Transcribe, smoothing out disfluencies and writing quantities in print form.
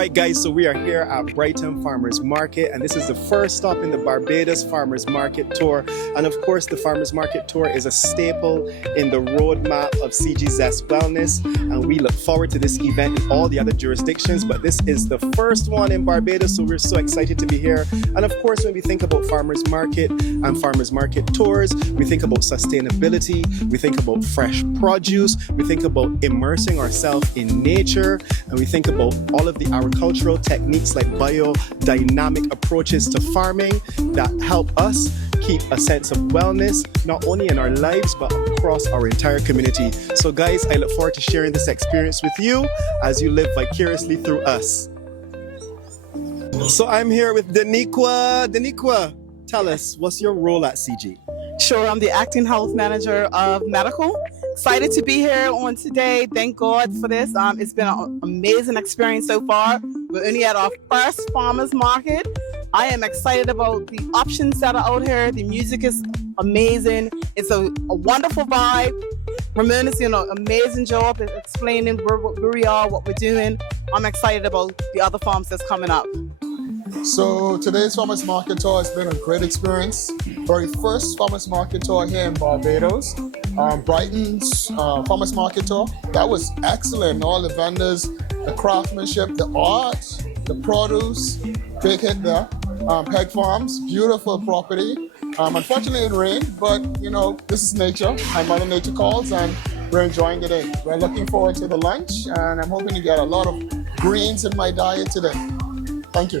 Alright guys, so we are here at Brighton Farmers Market, and this is the first stop in the Barbados Farmers Market Tour. And of course the Farmers Market Tour is a staple in the roadmap of CG Zest Wellness, and we look forward to this event in all the other jurisdictions, but this is the first one in Barbados, so we're so excited to be here. And of course when we think about Farmers Market and Farmers Market tours, we think about sustainability, we think about fresh produce, we think about immersing ourselves in nature, and we think about all of the agricultural techniques like biodynamic approaches to farming that help us keep a sense of wellness, not only in our lives, but across our entire community. So guys, I look forward to sharing this experience with you as you live vicariously through us. So I'm here with Daniqua. Daniqua, tell us, what's your role at CG? Sure, I'm the acting health manager of medical. Excited to be here on today. Thank God for this. It's been an amazing experience so far. We're only at our first farmers market. I am excited about the options that are out here. The music is amazing. It's a wonderful vibe. Ramona's doing an amazing job at explaining where we are, what we're doing. I'm excited about the other farms that's coming up. So today's Farmers Market Tour has been a great experience. Very first Farmers Market Tour here in Barbados. Brighton's Farmers Market Tour, that was excellent. All the vendors, the craftsmanship, the art, the produce, big hit there. Peg Farms, beautiful property. Unfortunately it rained, but you know, this is nature, and Mother Nature calls, and we're enjoying the day. We're looking forward to the lunch, and I'm hoping to get a lot of greens in my diet today. Thank you.